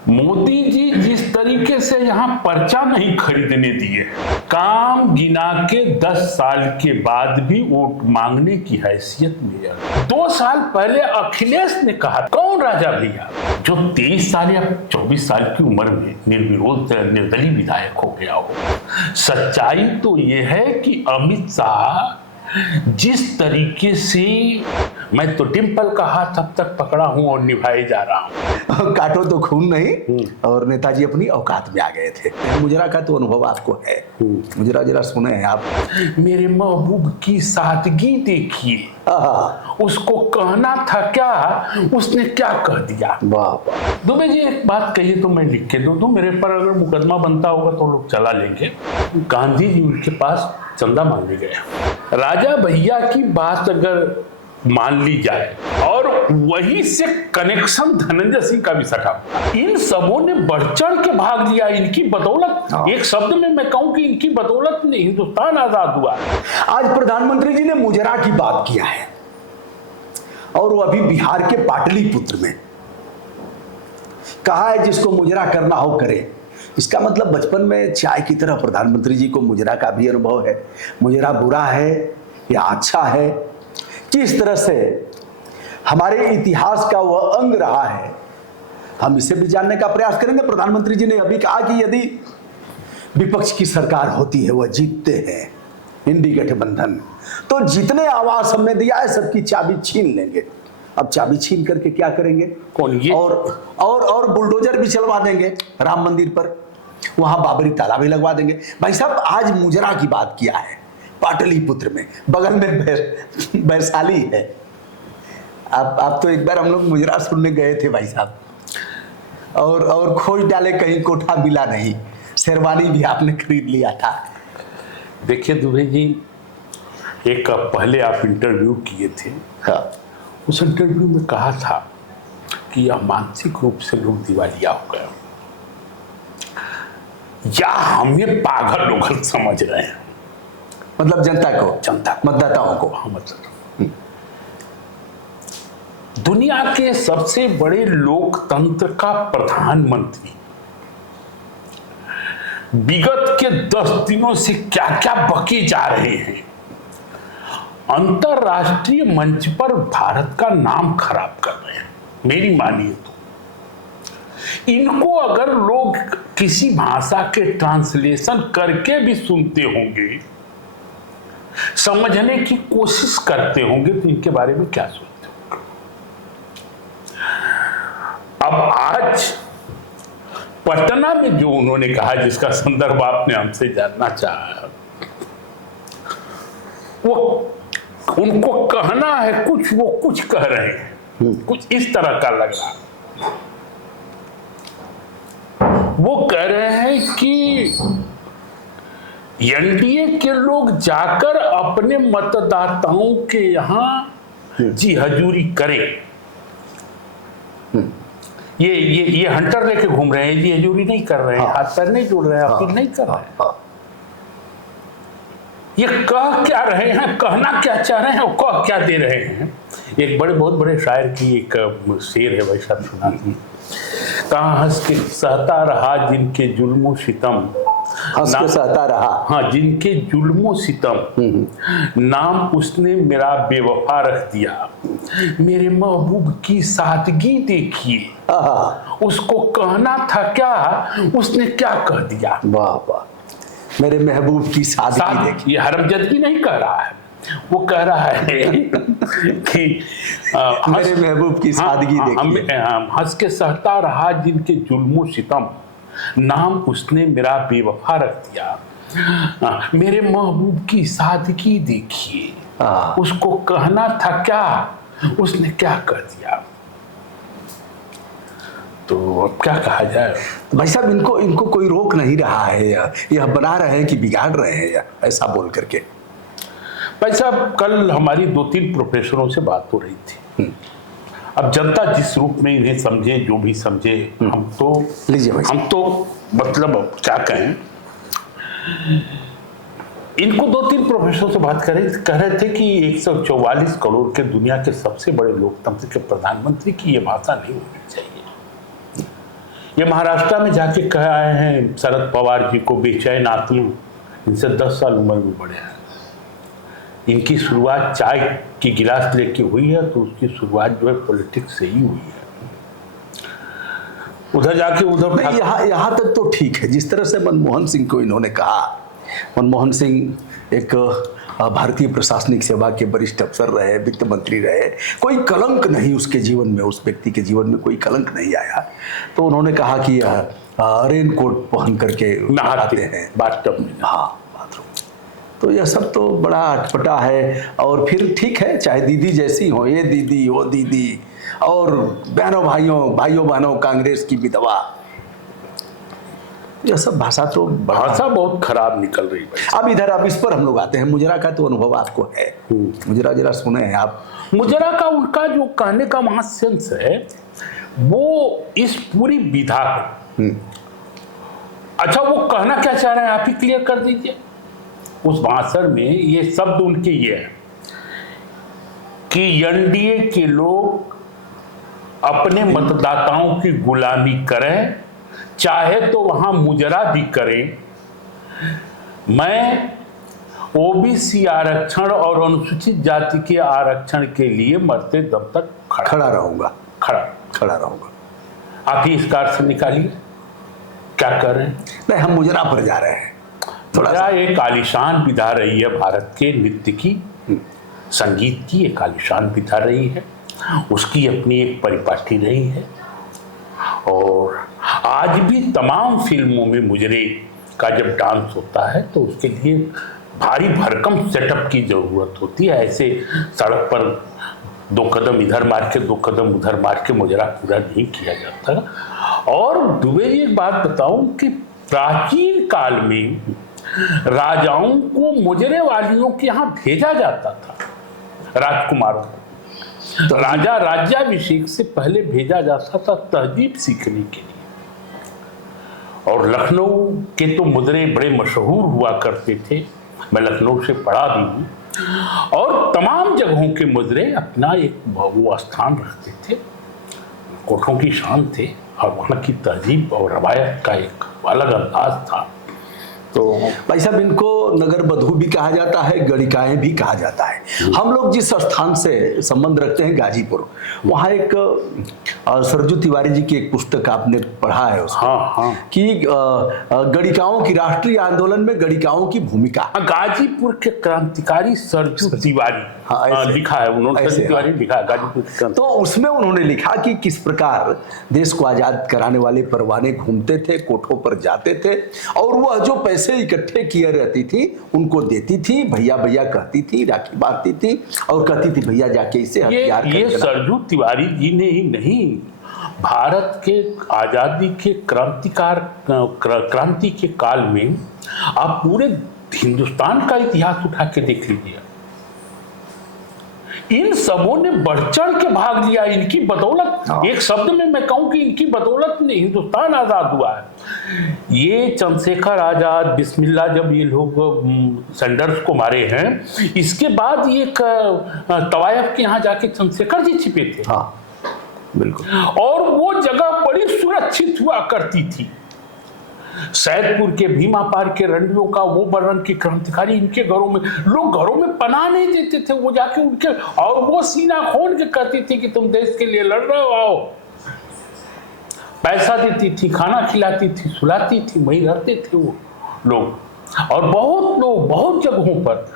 मोदी जी जिस तरीके से यहाँ पर्चा नहीं खरीदने दिए, काम गिना के 10 साल के बाद भी वोट मांगने की हैसियत में 2 साल पहले अखिलेश ने कहा, कौन राजा भैया जो 23 साल या 24 साल की उम्र में निर्विरोध निर्दलीय विधायक हो गया हो। सच्चाई तो ये है कि अमित शाह जिस तरीके से, मैं तो डिम्पल का हाथ अब तक पकड़ा हूं और निभाए जा रहा हूं। काटो तो खून नहीं, और नेताजी अपनी औकात में आ गए थे। मुजरा का तो अनुभव आपको है, मुजरा जरा सुने हैं आप। मेरे महबूब की सादगी देखिए, उसको कहना था क्या, उसने क्या कह दिया। वाह। दुबे जी एक बात कहिए तो मैं लिख के दो, मेरे पर अगर मुकदमा बनता होगा तो लोग चला लेंगे। गांधी जी उनके पास चंदा मांगने गए, राजा भैया की बात अगर मान ली जाए और वहीं से कनेक्शन धनंजय सिंह का भी सटा, इन सबों ने बढ़ चढ़ के भाग लिया इनकी बदौलत। एक शब्द में मैं कहूं कि इनकी बदौलत में हिंदुस्तान आजाद हुआ। आज प्रधानमंत्री जी ने मुजरा की बात किया है और वो अभी बिहार के पाटलिपुत्र में कहा है जिसको मुजरा करना हो करे। इसका मतलब बचपन में चाय की तरह प्रधानमंत्री जी को मुजरा का भी अनुभव है। मुजरा बुरा है या अच्छा है, किस तरह से हमारे इतिहास का वह अंग रहा है, हम इसे भी जानने का प्रयास करेंगे। प्रधानमंत्री जी ने अभी कहा कि यदि विपक्ष की सरकार होती है, वह जीतते हैं इंडी गठबंधन, तो जितने आवास हमने दिया है सबकी चाबी छीन लेंगे। अब चाबी छीन करके क्या करेंगे? कौन ये? और बुलडोजर भी चलवा देंगे राम मंदिर पर, वहां बाबरी ताला भी लगवा देंगे। भाई साहब, आज मुजरा की बात किया है पाटलिपुत्र में, बगल में वैशाली है। आप तो एक बार हम लोग मुजरा सुनने गए थे भाई साहब, और खोज डाले कहीं कोठा मिला नहीं, शेरवानी भी आपने खरीद लिया था। देखिए दुबे जी, एक पहले आप इंटरव्यू किए थे, हाँ। उस इंटरव्यू में कहा था कि यह मानसिक रूप से लोग दिवालिया हो गए या हमें पागल लोग समझ रहे हैं। मतलब जनता मतदाताओं को। हाँ, मतलब दुनिया के सबसे बड़े लोकतंत्र का प्रधानमंत्री विगत के 10 दिनों से क्या क्या बके जा रहे हैं, अंतरराष्ट्रीय मंच पर भारत का नाम खराब कर रहे हैं। मेरी मानिए तो इनको अगर लोग किसी भाषा के ट्रांसलेशन करके भी सुनते होंगे, समझने की कोशिश करते होंगे, तो इनके बारे में क्या सोचते होंगे। अब आज पटना में जो उन्होंने कहा, जिसका संदर्भ आपने हमसे जानना चाहा, वो उनको कहना है कुछ, वो कुछ कह रहे हैं, कुछ इस तरह का लग रहा। वो कह रहे हैं कि एनडीए के लोग जाकर अपने मतदाताओं के यहां जी हजूरी करें। ये हंटर लेके घूम रहे हैं, जी हजूरी नहीं कर रहे हैं, हाथ पैर नहीं जोड़ रहे हैं, अपील नहीं कर रहे हैं। ये कह क्या रहे हैं, कहना क्या चाह रहे हैं और कह क्या दे रहे हैं। एक बहुत बड़े शायर की एक शेर है, वैसा सुना, कहाँ हंस के सहता रहा जिनके जुल्मों सितम, हंस के सहता रहा, हाँ, जिनके जुल्मों सितम, नाम उसने मेरा बेवफा रख दिया। मेरे महबूब की सादगी देखिए, उसको कहना था क्या, उसने क्या कह दिया। वाह वाह, मेरे महबूब की सादगी देखिए। ये हरमजदगी नहीं कह रहा है, वो कह रहा है कि मेरे महबूब की सादगी देखिए। हंस के सहता रहा जिनके जुल्मों सितम, नाम उसने मेरा बेवफा रख दिया। मेरे महबूब की सादगी देखिए, उसको कहना था क्या, उसने क्या कह दिया। तो अब क्या कहा जाए भाई साहब, इनको कोई रोक नहीं रहा है, यह बना रहे हैं कि बिगाड़ रहे हैं, ऐसा बोल करके। भाई साहब, कल हमारी 2-3 प्रोफेसरों से बात हो रही थी। अब जनता जिस रूप में इन्हें समझे, जो भी समझे, हम तो मतलब क्या कहें, इनको 2-3 प्रोफेसरों से बात कह रहे थे कि 144 करोड़ के दुनिया के सबसे बड़े लोकतंत्र के प्रधानमंत्री की ये भाषा नहीं होनी चाहिए। ये महाराष्ट्र में जाके कह आए हैं शरद पवार जी को बेचैन आत्मा, इनसे 10 साल उम्र में बड़े हैं। इनकी शुरुआत चाय की गिलास लेके हुई है, तो उसकी शुरुआत जो है पॉलिटिक्स से ही हुई है। उधर जाके उधर यहाँ तक तो ठीक है। जिस तरह से मनमोहन सिंह को इन्होंने कहा, मनमोहन सिंह एक भारतीय प्रशासनिक सेवा के वरिष्ठ अफसर रहे, वित्त मंत्री रहे, कोई कलंक नहीं उसके जीवन में, उस व्यक्ति के जीवन में कोई कलंक नहीं आया। तो उन्होंने कहा कि रेन कोट पहन करके नहाते हैं बाथटब में। हाँ, बाथरूम। तो यह सब तो बड़ा अटपटा है। और फिर ठीक है, चाहे दीदी जैसी हो, ये दीदी वो दीदी, और बहनों भाइयों बहनों कांग्रेस की विधवा, यह सब भाषा तो भाषा बहुत खराब निकल रही है। अब इस पर हम लोग आते हैं। मुजरा का तो अनुभव आपको है, मुजरा जरा सुने हैं आप। मुजरा का उनका जो कहने का वहां सेंस है, वो इस पूरी विधा को, अच्छा वो कहना क्या चाह रहे हैं आप ही क्लियर कर दीजिए। उस भाषण में ये शब्द उनके ये है कि एनडीए के लोग अपने मतदाताओं की गुलामी करें, चाहे तो वहां मुजरा भी करें। मैं ओबीसी आरक्षण और अनुसूचित जाति के आरक्षण के लिए मरते दम तक खड़ा रहूंगा। आप ही इस कार से निकालिए क्या कर रहे हैं। नहीं, हम मुजरा पर जा रहे हैं। थोड़ा एक आलिशान विधा रही है भारत के नृत्य की, संगीत की एक आलिशान विधा रही है, उसकी अपनी एक परिपाटी रही है। और आज भी तमाम फिल्मों में मुजरे का जब डांस होता है तो उसके लिए भारी भरकम सेटअप की जरूरत होती है। ऐसे सड़क पर 2 कदम इधर मार के 2 कदम उधर मार के मुजरा पूरा नहीं किया जाता। और दुबे जी एक बात बताऊं कि प्राचीन काल में राजाओं को मुजरे वालियों के यहाँ भेजा जाता था, राजकुमारों को। तो राजा राज्याभिषेक से पहले भेजा जाता था तहजीब सीखने के लिए। और लखनऊ के तो मुजरे बड़े मशहूर हुआ करते थे, मैं लखनऊ से पढ़ा भी हूँ। और तमाम जगहों के मुजरे अपना एक वो स्थान रखते थे, कोठों की शान थे, और वहाँ की तहजीब और रवायत का एक अलग अंदाज था। तो भाई साहब, इनको नगर बधू भी कहा जाता है, गणिकाएं भी कहा जाता है। हम लोग जिस स्थान से संबंध रखते हैं, गाजीपुर, वहाँ एक सरजू तिवारी जी की एक पुस्तक आपने पढ़ा है उसमें, हाँ। कि गणिकाओं की राष्ट्रीय आंदोलन में गणिकाओं की भूमिका। गाजीपुर के क्रांतिकारी सरजू तिवारी लिखा है उन्होंने, सरजू तिवारी लिखा है गाजीपुर के। तो उसमें उन्होंने लिखा कि किस प्रकार देश को आजाद कराने वाले परवाने घूमते थे, कोठों पर जाते थे, और वह जो पैसे इकट्ठे किए रहती थी उनको देती थी, भैया भैया कहती थी, राखी बांधती थी और कहती थी भैया जाके इसे हथियार ये सरजू तिवारी जी ने ही नहीं, भारत के आजादी के क्रांति के काल में आप पूरे हिंदुस्तान का इतिहास उठा के देख लीजिए, इन सबों ने बढ़ चढ़ के भाग लिया इनकी बदौलत। एक शब्द में मैं कहूं कि इनकी बदौलत ने हिंदुस्तान आजाद हुआ है। ये चंद्रशेखर आजाद, बिस्मिल्लाह, जब ये लोग सैंडर्स को मारे हैं, इसके बाद ये तवायफ के यहाँ जाके चंद्रशेखर जी छिपे थे। हाँ, बिल्कुल। और वो जगह बड़ी सुरक्षित हुआ करती थी। सैदपुर के भीमा पार के रंडियों का वो वर्णन की क्रांतिकारी, इनके घरों में लोग घरों में पनाह नहीं देते थे, वो जाके उनके, और वो सीना खोल के कहती थी कि तुम देश के लिए लड़ रहे हो, आओ। पैसा देती थी, खाना खिलाती थी, सुलाती थी, वहीं रहते थे वो लोग। और बहुत लोग बहुत जगहों पर,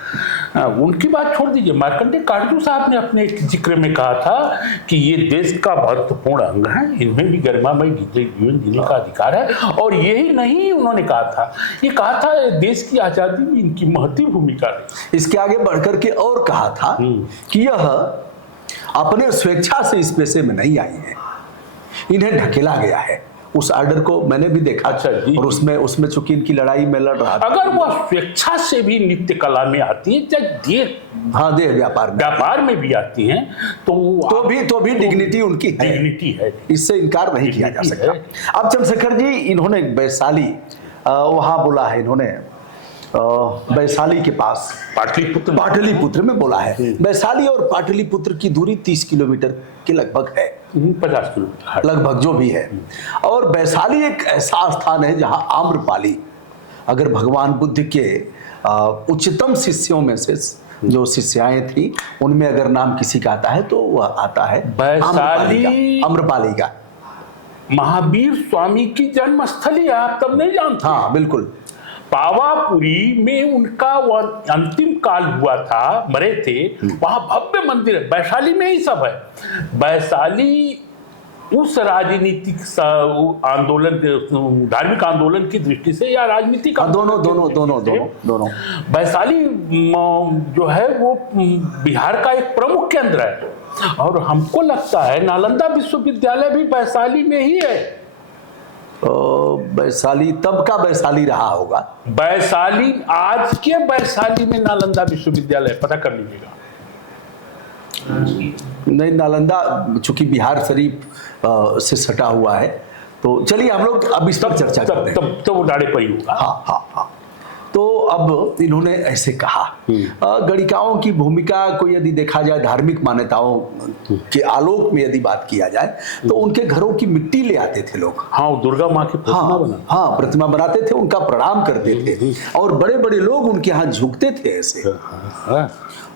उनकी बात छोड़ दीजिए, मार्कंडेय काटजू साहब ने अपने एक जिक्र में कहा था कि ये देश का महत्वपूर्ण अंग है, इनमें भी गरिमामय जीवन जीने का अधिकार है। और यही नहीं उन्होंने कहा था, ये कहा था देश की आजादी में इनकी महती भूमिका रही। इसके आगे बढ़कर के और कहा था कि यह अपने स्वेच्छा से इस पेशे में नहीं आई है, इन्हें ढकेला गया है। उस आर्डर को मैंने भी देखा। अच्छा जी। और उसमें चूंकि इनकी लड़ाई में लड़ रहा था। अगर वह स्वेच्छा से भी नृत्य कला में आती है, चाहे देह व्यापार में भी आती हैं, तो भी डिग्निटी उनकी है, डिग्निटी है, इससे इनकार नहीं किया जा सकता। अब चंद्रशेखर जी, इन्होंने वैशाली वहां बोला है, इन्होंने वैशाली के पास पाटलिपुत्र में बोला है। वैशाली और पाटलिपुत्र की दूरी 30 किलोमीटर के लगभग है, 50 किलोमीटर लगभग जो भी है। और वैशाली एक ऐसा स्थान है जहां आम्रपाली, अगर भगवान बुद्ध के उच्चतम शिष्यों में से जो शिष्याएं थी उनमें अगर नाम किसी का आता है तो वह आता है वैशाली। आम्रपाली का। महावीर स्वामी की जन्मस्थली है, आप तब नहीं जानते? हाँ बिल्कुल। पावापुरी में उनका वह अंतिम काल हुआ था, मरे थे, वहां भव्य मंदिर है। वैशाली में ही सब है। वैशाली उस राजनीतिक आंदोलन, धार्मिक आंदोलन की दृष्टि से या राजनीतिक दोनों वैशाली जो है वो बिहार का एक प्रमुख केंद्र है। और हमको लगता है नालंदा विश्वविद्यालय भी वैशाली में ही है। वैशाली तब का वैशाली रहा होगा। वैशाली, आज के वैशाली में नालंदा विश्वविद्यालय, पता कर लीजिएगा। नहीं, नालंदा चूंकि बिहार शरीफ से सटा हुआ है, तो चलिए हम लोग अब इस पर चर्चा करते हैं। तब तो वो डाड़े पर ही होगा। हाँ। तो अब इन्होंने ऐसे कहा, गणिकाओं की भूमिका को यदि देखा जाए धार्मिक मान्यताओं के आलोक में यदि बात किया जाए तो उनके घरों की मिट्टी ले आते थे लोग। हाँ, दुर्गा माँ की प्रतिमा प्रतिमा बनाते थे, उनका प्रणाम करते थे और बड़े बड़े लोग उनके यहाँ झुकते थे ऐसे।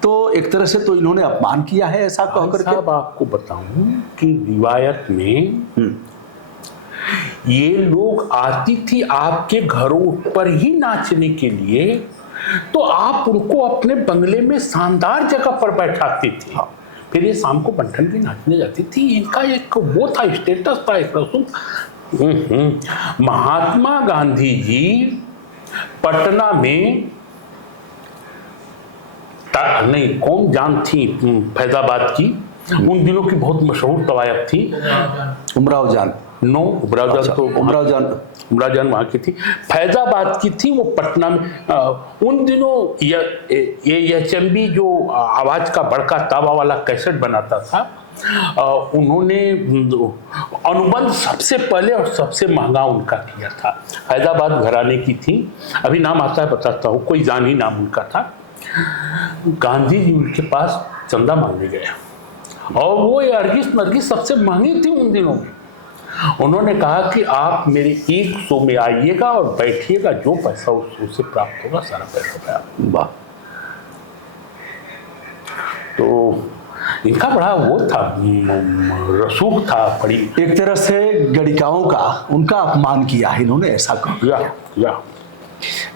तो एक तरह से तो इन्होंने अपमान किया है ऐसा कह करके। अब आपको बताऊं कि रिवायत में ये लोग आती थी आपके घरों पर ही नाचने के लिए, तो आप उनको अपने बंगले में शानदार जगह पर बैठाते थे। फिर ये शाम को बंठन भी नाचने जाती थी। इनका एक वो था, स्टेटस था, एक रसूख। महात्मा गांधी जी पटना में नहीं, कौन जान थी फैजाबाद की, उन दिनों की बहुत मशहूर तवायफ थी, उमराव जान। नो, उमराव जान तो उमराव जान वहाँ की थी, फैजाबाद की थी, वो पटना में। उन दिनों ये HMB जो आवाज का बड़का तावा वाला कैसेट बनाता था, उन्होंने अनुबंध सबसे पहले और सबसे महंगा उनका किया था। फैजाबाद घराने की थी, अभी नाम आता है बताता हूँ, कोई जान ही नाम उनका था। गांधी जी उनके पास चंदा मांगने गए और वो नरगिस सबसे महंगी थी उन दिनों में। उन्होंने कहा कि आप मेरे एक शो में आइएगा और बैठिएगा, जो पैसा उस शो से प्राप्त होगा सारा पैसा मैं। वाह। तो इनका बड़ा वो था, रसूख था बड़ी। एक तरह से गणिकाओं का उनका अपमान किया है इन्होंने, ऐसा कहा।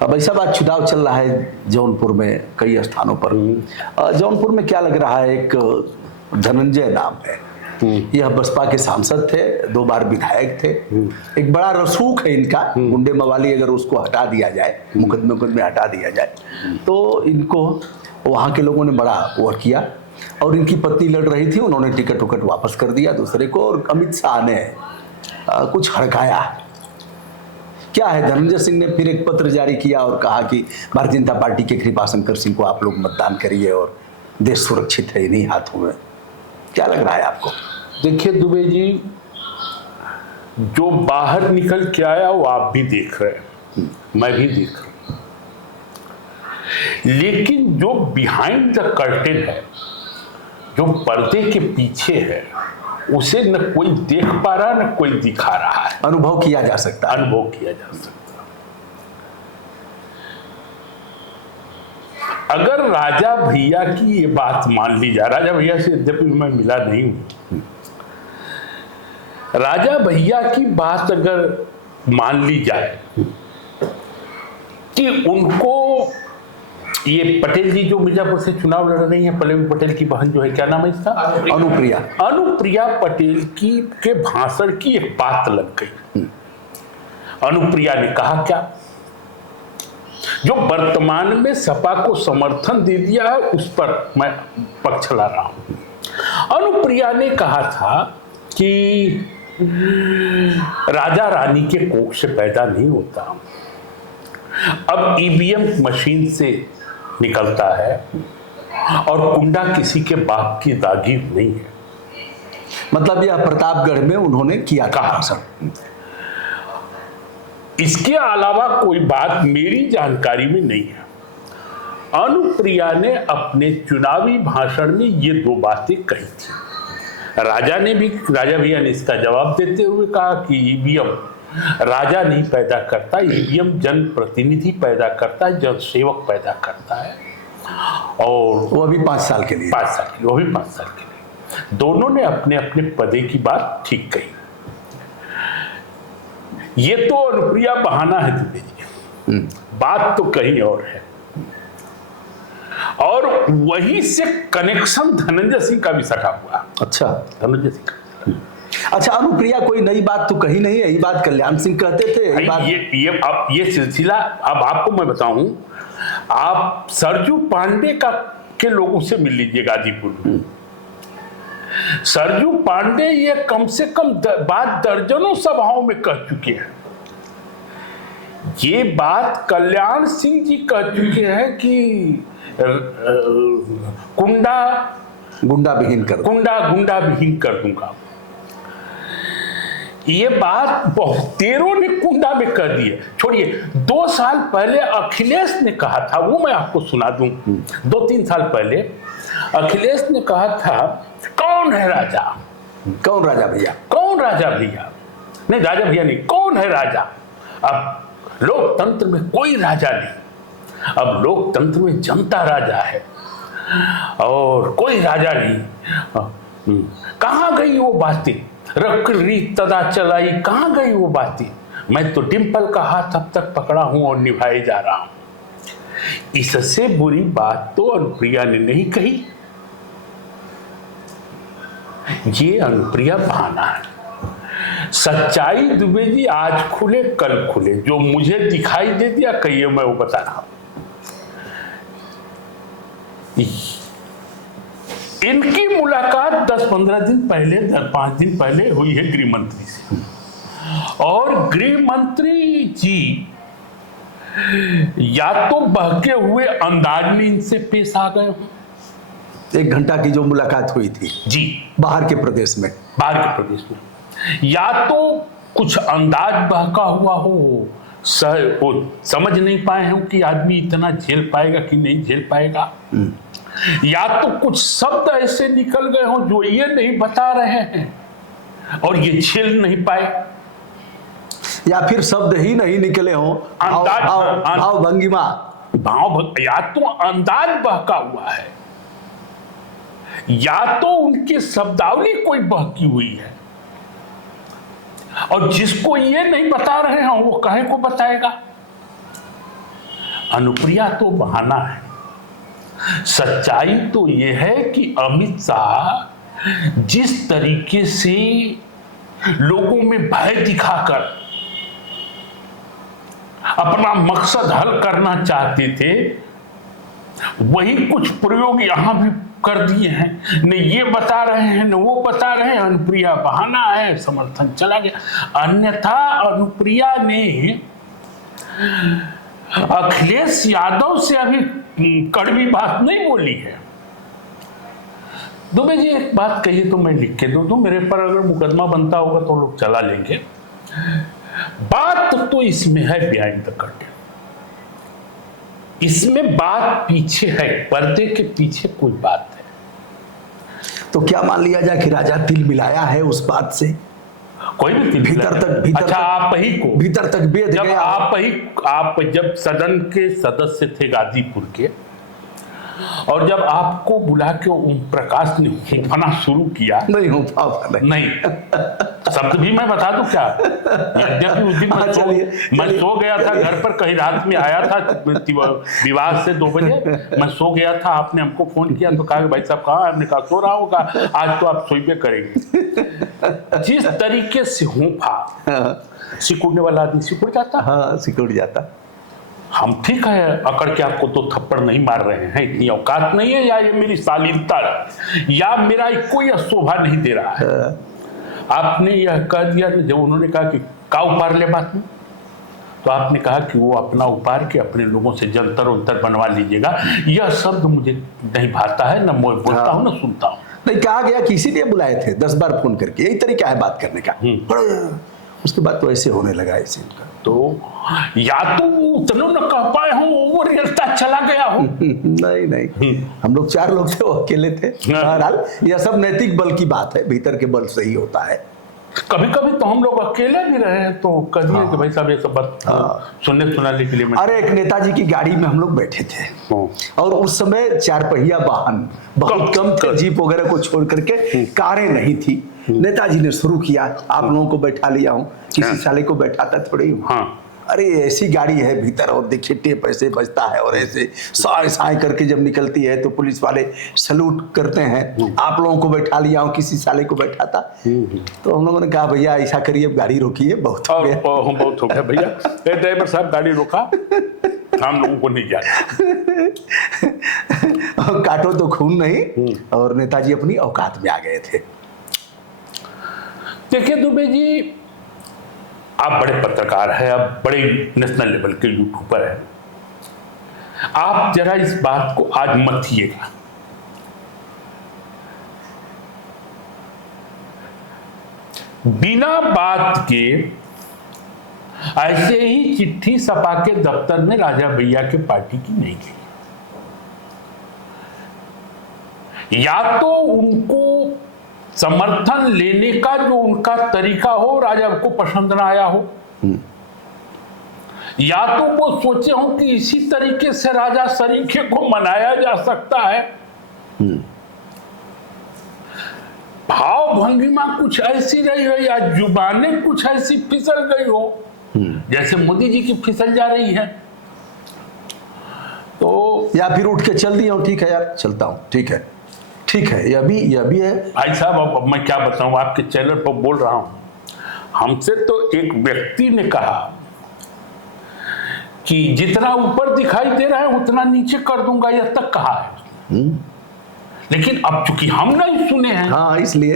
अब ऐसा बात चुनाव चल रहा है जौनपुर में कई स्थानों पर। जौनपुर में क्या लग रहा है, एक धनंजय नाम है, यह बसपा के सांसद थे, 2 बार विधायक थे। एक बड़ा रसूख है इनका, गुंडे मवाली अगर उसको हटा दिया जाए, मुकदमे हटा दिया जाए, तो इनको वहाँ के लोगों ने बड़ा वो किया। और इनकी पत्नी लड़ रही थी, उन्होंने टिकट वापस कर दिया दूसरे को, और अमित शाह ने कुछ हड़काया। क्या है, धनंजय सिंह ने फिर एक पत्र जारी किया और कहा कि भारतीय जनता पार्टी के कृपाशंकर सिंह को आप लोग मतदान करिए और देश सुरक्षित है इन्हीं हाथों में। क्या लग रहा है आपको? देखिए दुबे जी, जो बाहर निकल के आया वो आप भी देख रहे हैं, मैं भी देख रहा हूं, लेकिन जो बिहाइंड द कर्टेन है, जो पर्दे के पीछे है, उसे न कोई देख पा रहा न कोई दिखा रहा है। अनुभव किया जा सकता है। अनुभव किया जा सकता। अगर राजा भैया की ये बात मान ली जाए, राजा भैया से यद्यपि मैं मिला नहीं हूं, राजा भैया की बात अगर मान ली जाए कि उनको ये पटेल जी जो मिर्जापुर से चुनाव लड़ रही हैं, पल्लवी पटेल की बहन जो है, क्या नाम है इसका, अनुप्रिया पटेल की के भाषण की एक बात लग गई। अनुप्रिया ने कहा क्या, जो वर्तमान में सपा को समर्थन दे दिया है उस पर मैं पक्ष ला रहा हूं। अनुप्रिया ने कहा था कि राजा रानी के कोख से पैदा नहीं होता, अब ईवीएम मशीन से निकलता है और कुंडा किसी के बाप की दागी नहीं है। मतलब यह प्रतापगढ़ में उन्होंने किया था भाषण। इसके अलावा कोई बात मेरी जानकारी में नहीं है। अनुप्रिया ने अपने चुनावी भाषण में ये 2 बातें कही थी। राजा भैया ने इसका जवाब देते हुए कहा कि ईवीएम राजा नहीं पैदा करता, ईवीएम जनप्रतिनिधि पैदा करता है, जनसेवक पैदा करता है। और वो अभी 5 साल के लिए, 5 साल के लिए, वो भी 5 साल के लिए। दोनों ने अपने अपने पदे की बात ठीक कही। ये तो अनुप्रिया बहाना है दुबे जी, बात तो कहीं और है। और वहीं से कनेक्शन धनंजय सिंह का भी सटा हुआ। अच्छा, धनंजय सिंह का। अच्छा, अनुप्रिया कोई नई बात तो कही नहीं है, यही बात कल्याण सिंह कहते थे। ये सिलसिला अब आपको मैं बताऊं, आप सरजू पांडे के लोगों से मिल लीजिए गाजीपुर में। सरजू पांडे ये कम से कम बात दर्जनों सभाओं में कह चुके हैं। ये बात कल्याण सिंह जी कह चुके हैं कि गुंडा विहीन कर दूंगा। ये बात बहुतेरों ने कुंडा में कर दी है। छोड़िए, 2 साल पहले अखिलेश ने कहा था, वो मैं आपको सुना दूं। 2-3 साल पहले अखिलेश ने कहा था, कौन है राजा? कौन राजा भैया? कौन राजा भैया? नहीं, राजा भैया नहीं, कौन है राजा? अब लोकतंत्र में कोई राजा नहीं, अब लोकतंत्र में जनता राजा है और कोई राजा नहीं। कहां गई वो बातें? रकरी तदा चलाई, कहां गई वो बातें? मैं तो डिंपल का हाथ अब तक पकड़ा हूं और निभाए जा रहा हूं। इससे बुरी बात तो अनुप्रिया ने नहीं कही। ये अनुप्रिया बहाना है। सच्चाई दुबे जी आज खुले कल खुले, जो मुझे दिखाई दे दिया कहिए, मैं वो बता रहा हूं। इनकी मुलाकात 10-15 दिन पहले, 5 दिन पहले हुई है गृह मंत्री से, और गृह मंत्री जी या तो बहके हुए अंदाज में इनसे पेश आ गए हो। 1 घंटा की जो मुलाकात हुई थी जी, बाहर के प्रदेश में, या तो कुछ अंदाज बहका हुआ हो, वो समझ नहीं पाए हो कि आदमी इतना झेल पाएगा कि नहीं झेल पाएगा, या तो कुछ शब्द ऐसे निकल गए हो जो ये नहीं बता रहे हैं और ये झेल नहीं पाए, या फिर शब्द ही नहीं निकले हो, भाव भंगिमा, या तो अंदाज बहका हुआ है, या तो उनकी शब्दावली कोई बहकी हुई है, और जिसको ये नहीं बता रहे हैं वो कहे को बताएगा। अनुप्रिया तो बहाना है। सच्चाई तो ये है कि अमित शाह जिस तरीके से लोगों में भय दिखाकर अपना मकसद हल करना चाहते थे, वही कुछ प्रयोग यहां भी कर दिए हैं। न ये बता रहे हैं न वो बता रहे हैं, अनुप्रिया बहाना है, समर्थन चला गया। अन्यथा अनुप्रिया ने अखिलेश यादव से अभी कड़वी बात नहीं बोली है। दुबे जी एक बात कहिए तो मैं लिख के दूं, मेरे पर अगर मुकदमा बनता होगा तो लोग चला लेंगे। बात तो इसमें है बिहाइंड द कर्टेन, इसमें बात पीछे है, पर्दे के पीछे कोई बात है। तो क्या मान लिया जाए कि राजा तिल मिलाया है उस बात से? कोई भी तिल भीतर तक, अच्छा, आप ही को भीतर तक बेध गया। आप जब सदन के सदस्य थे गाजीपुर के, और जब आपको बुला के ओम प्रकाश ने हुंफना शुरू किया, नहीं शब्द भी मैं बता दूं क्या? यद्यपि उस दिन मैं सो गया था घर पर, कहीं रात में आया था विवाह से 2 बजे, मैं सो गया था। आपने हमको फोन किया तो कहा भाई साहब कहाँ? हमने कहा सो रहा होगा, आज तो आप सोइबे करेंगे। जिस तरीके से हुंफा, सिकुड़ने वाला आदमी सिकुड़ जाता। हाँ, सिकुड़ जाता। हम ठीक है अकड़ के आपको तो थप्पड़ नहीं मार रहे हैं, इतनी औकात नहीं है, या ये मेरी शालीनता या मेरा कोई शोभा नहीं दे रहा है। आपने यह कह दिया, जब उन्होंने कहा कि का उपार ले बात में, तो आपने कहा कि वो अपना उपार के अपने लोगों से जंतर उंतर बनवा लीजिएगा। यह शब्द मुझे नहीं भाता है, न मैं बोलता हूँ न सुनता हूँ। नहीं, कहा गया कि इसीलिए बुलाए थे 10 बार फोन करके, यही तरीका है बात करने का। उसके बाद तो ऐसे होने लगा ऐसे इनका। तो या तो उतना न कह पाए हो वो रियलता चला गया हो। नहीं नहीं, हम लोग 4 लोग थे, वो अकेले थे। बहरहाल यह सब नैतिक बल की बात है, भीतर के बल से ही होता है। कभी कभी तो हम लोग अकेले भी रहे तो कहिए कि भाई साहब ये सब बात सुनने सुनाने के लिए अरे एक नेताजी की गाड़ी में हम लोग बैठे थे और उस समय 4 पहिया वाहन बहुत कम थे, जीप वगैरह को छोड़ करके कारें नहीं थी। नेताजी ने शुरू किया, आप लोगों को बैठा लिया हूँ, किसी साले को बैठाता थोड़ी हूँ। हाँ। अरे ऐसी गाड़ी है भीतर, और देखिए टेप ऐसे बजता है और ऐसे साए साए करके जब निकलती है तो पुलिस वाले सलूट करते हैं, आप लोगों को बैठा लिया हूँ, किसी साले को बैठाता। तो हम लोगों ने कहा भैया ऐसा करिए, गाड़ी रोकिए, बहुत हो गया। बहुत हो गया भैया, ड्राइवर साहब गाड़ी रोका, हम लोगों को नहीं जाना। काटो तो खून नहीं, और नेताजी अपनी औकात में आ गए थे। देखिए दुबे जी, आप बड़े पत्रकार हैं, आप बड़े नेशनल लेवल के यूट्यूबर हैं, आप जरा इस बात को आज मत हिएगा। बिना बात के ऐसे ही चिट्ठी सपा के दफ्तर में राजा भैया के पार्टी की नहीं गई। या तो उनको समर्थन लेने का जो उनका तरीका हो राजा को पसंद ना आया हो, या तो वो सोचे हो कि इसी तरीके से राजा सरीखे को मनाया जा सकता है। भाव भंगिमा कुछ ऐसी रही हो या जुबानें कुछ ऐसी फिसल गई हो जैसे मोदी जी की फिसल जा रही है, तो या फिर उठ के चल दिया हूं, ठीक है यार चलता हूं, ठीक है ठीक है, यह भी है। भाई साहब अब मैं क्या बताऊं, आपके चैनल पर बोल रहा हूं, हमसे तो एक व्यक्ति ने कहा कि जितना ऊपर दिखाई दे रहा है उतना नीचे कर दूंगा, यह तक कहा है। लेकिन अब चूंकि हम नहीं सुने हैं, हाँ, इसलिए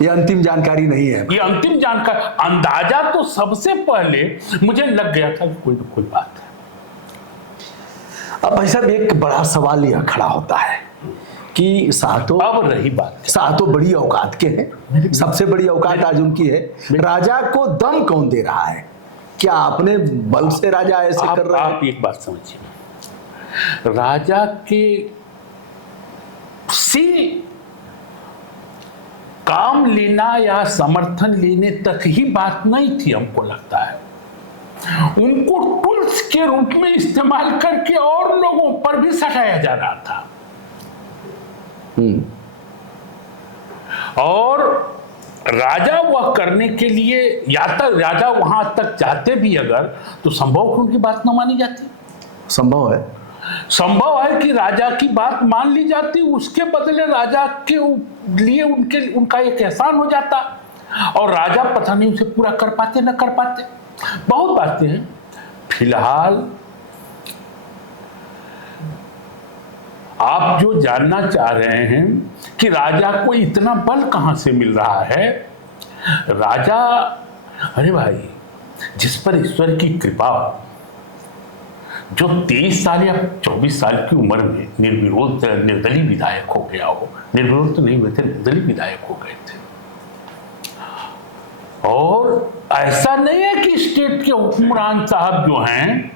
ये अंतिम जानकारी नहीं है। ये अंतिम जानकारी, अंदाजा तो सबसे पहले मुझे लग गया था कि कोई ना कोई बात है। अब भाई साहब एक बड़ा सवाल यह खड़ा होता है कि साहतो, अब रही बात, साहतो बड़ी औकात के हैं, सबसे बड़ी औकात आज उनकी है। राजा को दम कौन दे रहा है? क्या अपने बल से राजा ऐसे कर रहा है? आप एक बात समझिए, राजा के से काम लेना या समर्थन लेने तक ही बात नहीं थी, हमको लगता है उनको टूल्स के रूप में इस्तेमाल करके और लोगों पर भी सटाया जा रहा था। और राजा वह करने के लिए या तक राजा वहां तक जाते भी अगर, तो संभव उनकी बात न मानी जाती। संभव है कि राजा की बात मान ली जाती, उसके बदले राजा के लिए उनका एक एहसान हो जाता और राजा पता नहीं उसे पूरा कर पाते न कर पाते। बहुत बातें हैं। फिलहाल आप जो जानना चाह रहे हैं कि राजा को इतना बल कहां से मिल रहा है, राजा, अरे भाई, जिस पर ईश्वर की कृपा हो, जो 23 साल या 24 साल की उम्र में निर्विरोध निर्दलीय विधायक हो गया हो, निर्विरोध तो नहीं हुए थे, निर्दलीय विधायक हो गए थे। और ऐसा नहीं है कि स्टेट के हुक्मरान साहब जो हैं,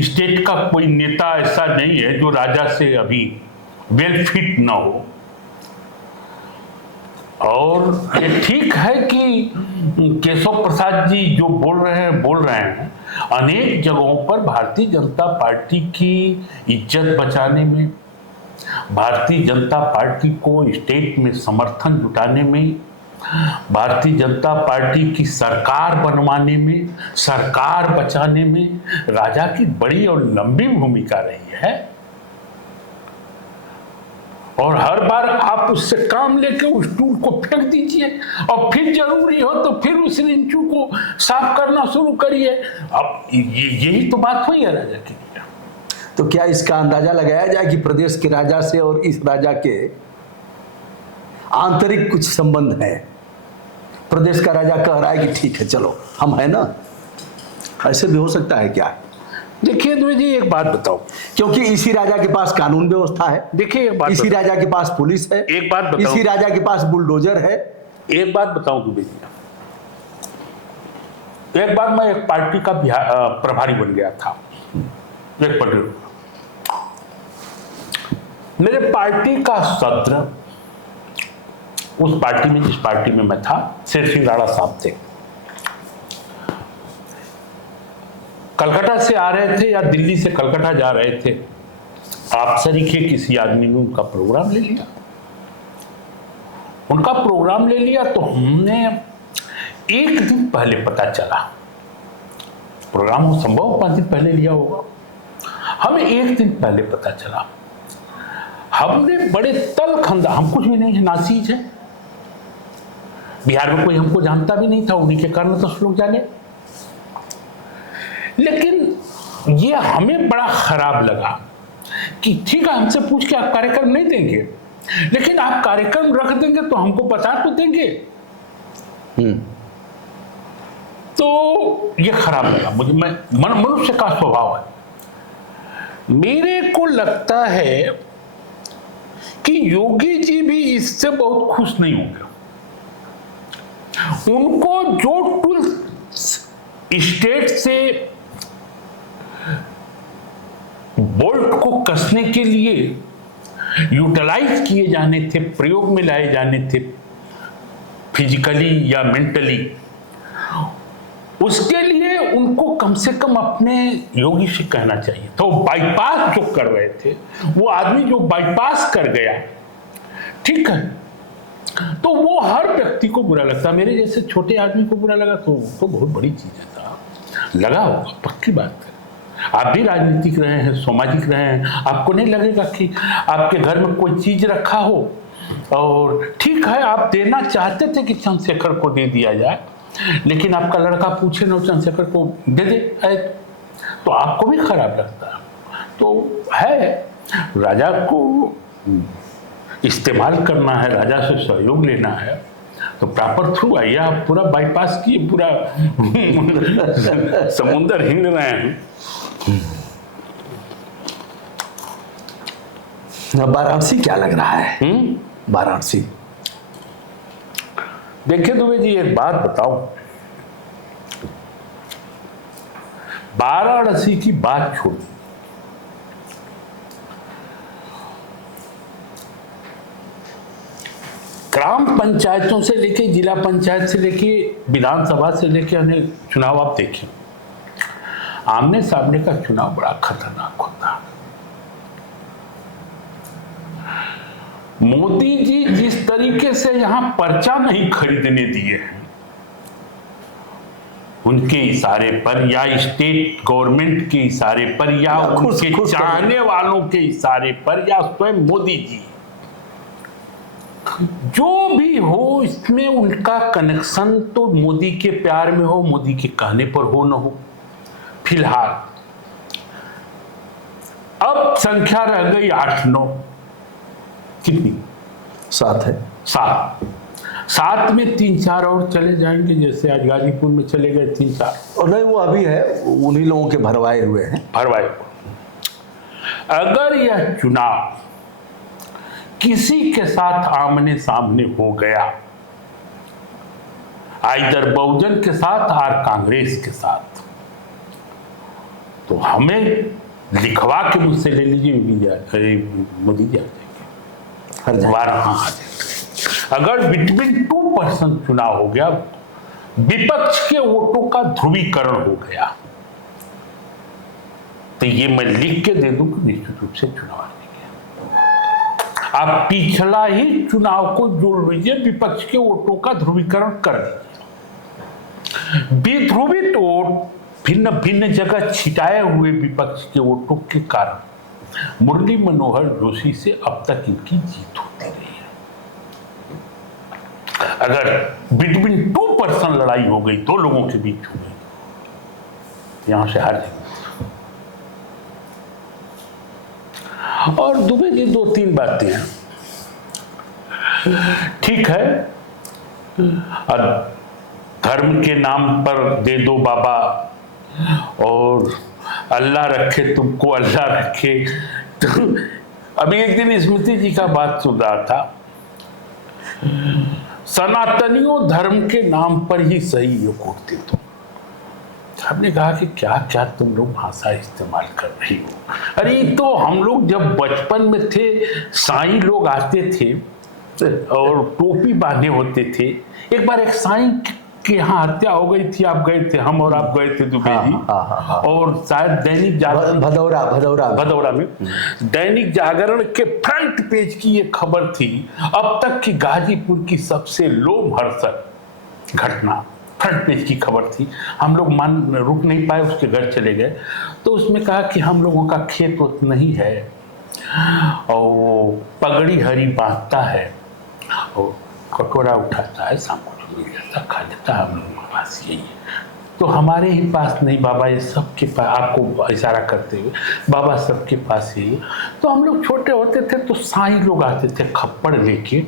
स्टेट का कोई नेता ऐसा नहीं है जो राजा से अभी वेल फिट ना हो। और ये ठीक है कि केशव प्रसाद जी जो बोल रहे हैं, अनेक जगहों पर भारतीय जनता पार्टी की इज्जत बचाने में, भारतीय जनता पार्टी को स्टेट में समर्थन जुटाने में, भारतीय जनता पार्टी की सरकार बनवाने में, सरकार बचाने में राजा की बड़ी और लंबी भूमिका रही है। और हर बार आप उससे काम लेके उस टूल को फेंक दीजिए और फिर जरूरी हो तो फिर उस रिंचू को साफ करना शुरू करिए। अब यही तो बात हुई है राजा की। तो क्या इसका अंदाजा लगाया जाए कि प्रदेश के राजा से और इस राजा के आंतरिक कुछ संबंध है? प्रदेश का राजा कह रहा है कि ठीक है चलो हम है ना, ऐसे भी हो सकता है क्या? देखिए द्विज जी, एक बात बताओ, क्योंकि इसी राजा के पास कानून व्यवस्था है, देखिए एक बात, इसी राजा के पास पुलिस है, एक बात बताओ, इसी राजा के पास बुलडोजर है। एक बात बताऊं द्विज जी, एक बार मैं एक पार्टी का प्रभारी बन गया था, एक पार्टी, मेरे पार्टी का सत्र, उस पार्टी में, जिस पार्टी में मैं था, शेर सिंह राणा साहब थे, कलकत्ता से आ रहे थे या दिल्ली से कलकत्ता जा रहे थे, आप सरीखे किसी आदमी ने उनका प्रोग्राम ले लिया। उनका प्रोग्राम ले लिया तो हमने एक दिन पहले पता चला, प्रोग्राम हो संभव 5 दिन पहले लिया होगा, हमें एक दिन पहले पता चला। हमने बड़े तलखंदा, हम कुछ भी नहीं है, नासीज है, बिहार में कोई हमको जानता भी नहीं था, उन्हीं के कारण 10 लोग जाने, लेकिन ये हमें बड़ा खराब लगा कि ठीक है, हमसे पूछ के आप कार्यक्रम नहीं देंगे, लेकिन आप कार्यक्रम रख देंगे तो हमको बता तो देंगे। तो ये खराब लगा मुझे, मैं मनुष्य का स्वभाव है, मेरे को लगता है कि योगी जी भी इससे बहुत खुश नहीं होंगे। उनको जो टूल स्टेट से बोल्ट को कसने के लिए यूटिलाइज किए जाने थे, प्रयोग में लाए जाने थे, फिजिकली या मेंटली, उसके लिए उनको कम से कम अपने योगी से कहना चाहिए। तो बाईपास जो कर रहे थे, वो आदमी जो बाईपास कर गया, ठीक है, तो वो हर व्यक्ति को बुरा लगता, मेरे जैसे छोटे आदमी को बुरा लगा तो बहुत बड़ी चीज है साहब, लगा होगा, पक्की बात है। आप भी राजनीतिक रहे हैं, सामाजिक रहे हैं, आपको नहीं लगेगा कि आपके घर में कोई चीज रखा हो और ठीक है, आप देना चाहते थे कि चंद्रशेखर को दे दिया जाए, लेकिन आपका लड़का पूछे ना चंद्रशेखर को दे दे, तो आपको भी खराब लगता है। तो है, राजा को इस्तेमाल करना है, राजा से सहयोग लेना है, तो प्रॉपर थ्रू आइए। आप पूरा बाईपास किए, पूरा समुंदर हिंद रहे हैं। वाराणसी क्या लग रहा है? वाराणसी देखिए दुबे जी, एक बात बताओ, वाराणसी की बात छोड़, ग्राम पंचायतों से लेके, जिला पंचायत से लेके, विधानसभा से लेके अनेक चुनाव आप देखिए, आमने सामने का चुनाव बड़ा खतरनाक होता है। मोदी जी जिस तरीके से यहां पर्चा नहीं खरीदने दिए हैं, उनके इशारे पर या स्टेट गवर्नमेंट के इशारे पर या उनके चाहने वालों के इशारे पर या स्वयं मोदी जी, जो भी हो, इसमें उनका कनेक्शन तो मोदी के प्यार में हो, मोदी के कहने पर हो न हो। फिलहाल अब संख्या रह गई 8-9, कितनी? 7 है। 7 में 3-4 और चले जाएंगे, जैसे आज गाजीपुर में चले गए 3-4, और नहीं, वो अभी है, उन्हीं लोगों के भरवाए हुए हैं। भरवाए। अगर यह चुनाव किसी के साथ आमने सामने हो गया, आइदर बहुजन के साथ और कांग्रेस के साथ, तो हमें लिखवा के मुझसे ले लीजिए, मोदी जी आ जाएंगे, दोबारा हाँ आ जाएंगे। अगर बिटवीन 2% चुनाव हो गया, विपक्ष के वोटों का ध्रुवीकरण हो गया, तो ये मैं लिख के दे दूं कि निश्चित रूप से चुनाव नहीं। आप पिछला ही चुनाव को जोड़ लीजिए, विपक्ष के वोटों का ध्रुवीकरण कर दीजिए। विध्रुवित वोट भिन्न भिन्न जगह छिटाए हुए विपक्ष के वोटों के कारण मुरली मनोहर जोशी से अब तक इनकी जीत होती रही है। अगर बिटवीन 2% लड़ाई हो गई, 2 लोगों के बीच हो गई, यहां से हार जाएंगे। और दुबे जी 2-3 बातें हैं, ठीक है, और धर्म के नाम पर दे दो बाबा, और अल्लाह रखे तुमको अल्लाह रखे। तो अभी एक दिन स्मृति जी का बात सुन रहा था, सनातनियों धर्म के नाम पर ही सही ये वोट दे दो, हमने कहा कि क्या क्या तुम लोग भाषा इस्तेमाल कर रही हो। अरे तो हम लोग जब बचपन में थे, साईं लोग आते थे और टोपी बांधे होते थे। एक बार एक साईं के यहाँ हत्या हो गई थी, आप गए थे, हम और आप गए थे दुबे जी। और शायद दैनिक जागरण, भदौरा में दैनिक जागरण के फ्रंट पेज की ये खबर थी, अब तक की गाजीपुर की सबसे लोमहर्षक घटना, फ्रंट पेज की खबर थी। हम लोग रुक नहीं पाए, उसके घर चले गए। तो उसमें कहा कि हम लोगों का खेत उत नहीं है और पगड़ी हरी बांधता है और कटोरा उठाता है, शाम को मिल जाता, खा लेता है। हम लोगों के पास यही है। तो हमारे ही पास नहीं बाबा, ये सबके पास, आपको इशारा करते हुए, बाबा सबके पास ही। तो हम लोग छोटे होते थे तो साईं लोग आते थे खप्पड़ लेके,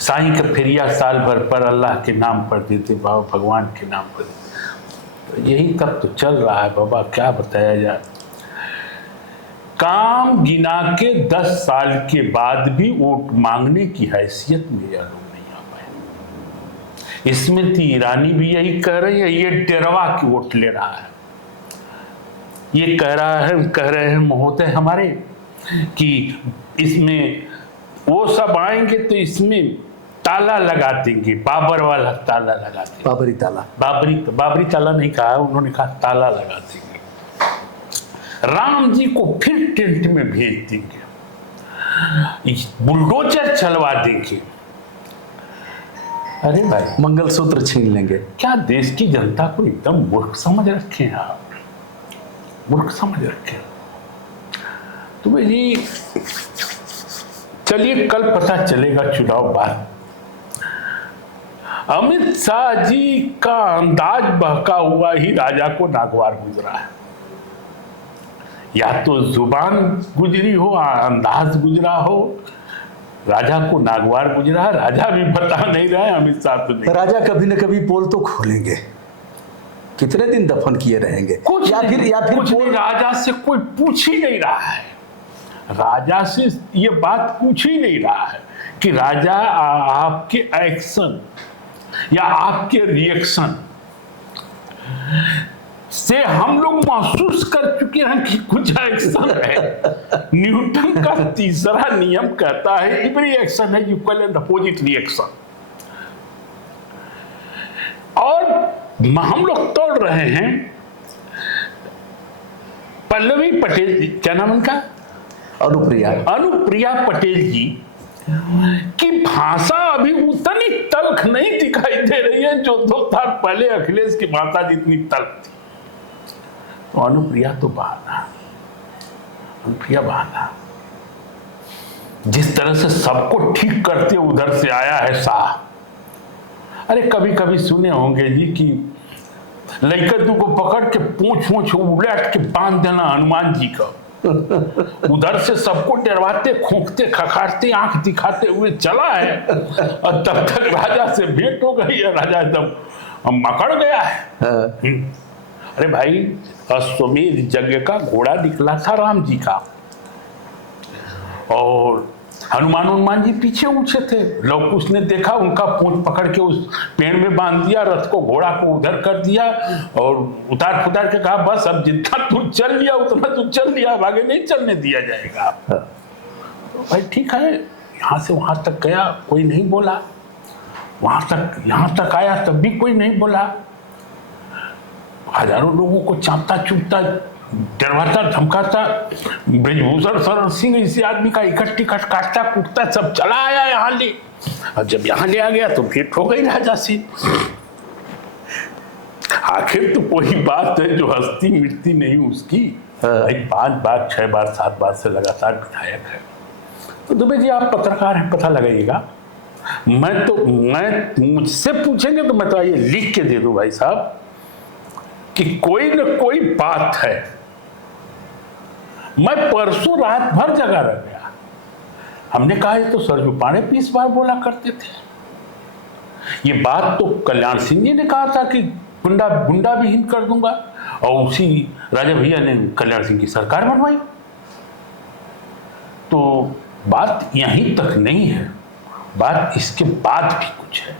साईं का फेरिया साल भर पर अल्लाह के नाम पर देते, बाबा भगवान के नाम पर देते। तो यही तब तो चल रहा है बाबा, क्या बताया जाए। काम गिना के 10 साल के बाद भी वोट मांगने की हैसियत में यह लोग नहीं आ पाए। स्मृति ईरानी भी यही कह रही है, ये डेरवा की वोट ले रहा है। ये कह रहे हैं महोदय हमारे कि इसमें वो सब आएंगे तो इसमें ताला लगा देंगे, बाबर वाला ताला लगा देंगे। बाबरी ताला नहीं कहा, उन्होंने कहा ताला लगा देंगे, राम जी को फिर टेंट में भेज देंगे, बुलडोजर चलवा देंगे। अरे भाई, मंगलसूत्र छीन लेंगे। क्या देश की जनता को एकदम मूर्ख समझ रखे हैं आप, मूर्ख समझ रखे। तो भाई जी चलिए, कल पता चलेगा चुनाव बाद। अमित शाह जी का अंदाज बहका हुआ ही राजा को नागवार गुजरा है। या तो जुबान गुजरी हो, अंदाज गुजरा हो, राजा को नागवार गुजरा। राजा भी बता नहीं रहा है, अमित शाह तो नहीं। राजा कभी न कभी पोल तो खोलेंगे, कितने दिन दफन किए रहेंगे? या फिर कुछ नहीं, राजा से कोई पूछ ही नहीं रहा है, राजा से ये बात पूछ ही नहीं रहा है कि राजा आपके एक्शन या आपके रिएक्शन से हम लोग महसूस कर चुके हैं कि कुछ एक्शन है। न्यूटन का तीसरा नियम कहता है एवरी एक्शन है इक्वल एंड अपोजिट रिएक्शन। और हम लोग तोड़ रहे हैं पल्लवी पटेल, क्या नाम उनका, अनुप्रिया पटेल जी की भाषा अभी उतनी तल्ख नहीं दिखाई दे रही है जो 2 साल पहले अखिलेश की भाषा जितनी तल्ख थी। तो अनुप्रिया तो बहाना, अनुप्रिया बहाना। जिस तरह से सबको ठीक करते उधर से आया है शाह। अरे कभी कभी सुने होंगे जी कि लड़का को पकड़ के पूछ उलट के बांध देना हनुमान जी का। उधर से सबको डरवाते, खोंकते, खखारते, आंख दिखाते हुए चला है और तब तक राजा से भेंट हो गई है। राजा एकदम मकड़ गया है। अरे भाई, अश्वमेध यज्ञ का घोड़ा निकला था राम जी का और हनुमान जी पीछे ऊंचे थे। लवकुश ने देखा, उनका पूंछ पकड़ के उस पेड़ में बांध दिया, रथ को, घोड़ा को उधर कर दिया और उतार पुतार के कहा बस अब जितना तू चल लिया उतना तू चल लिया, अब आगे नहीं चलने दिया जाएगा। तो भाई ठीक है, यहाँ से वहां तक गया, कोई नहीं बोला, वहां तक यहाँ तक आया तब भी कोई नहीं बोला। हजारों लोगों को चापता चुपता, डरवाता, धमकाता, ब्रजभूषण शरण सिंह इसी आदमी का इकट्ठ काटता कूटता सब चला आया यहाँ ले। और जब यहाँ ले आ गया तो भेंट हो गई राजा से। आखिर तो कोई बात है जो हस्ती मिटती नहीं उसकी। 5 बार 6 बार 7 बार से लगातार विधायक है। तो दुबे जी आप पत्रकार हैं, पता लगाइएगा। मैं मुझसे पूछेंगे तो मैं तो ये लिख के दे दूं भाई साहब कि कोई न कोई बात है। मैं परसों रात भर जगा रह गया। हमने कहा ये तो सरजू पांडे 20 बार बोला करते थे। ये बात तो कल्याण सिंह जी ने कहा था कि गुंडा विहीन कर दूंगा और उसी राजा भैया ने कल्याण सिंह की सरकार बनवाई। तो बात यहीं तक नहीं है, बात इसके बाद भी कुछ है।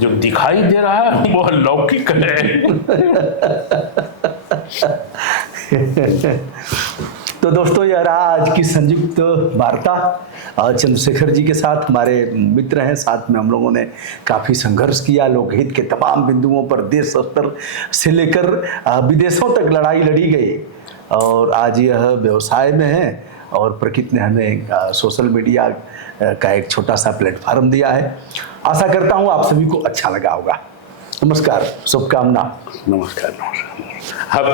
जो दिखाई दे रहा है वो लौकिक है। तो दोस्तों, यह रहा आज की संयुक्त वार्ता चंद्रशेखर जी के साथ। हमारे मित्र हैं, साथ में हम लोगों ने काफ़ी संघर्ष किया, लोकहित के तमाम बिंदुओं पर देश स्तर से लेकर विदेशों तक लड़ाई लड़ी गई, और आज यह व्यवसाय में है और प्रकृति ने हमें सोशल मीडिया का एक छोटा सा प्लेटफॉर्म दिया है। आशा करता हूँ आप सभी को अच्छा लगा होगा। नमस्कार, शुभकामना। नमस्कार। नमस्कार।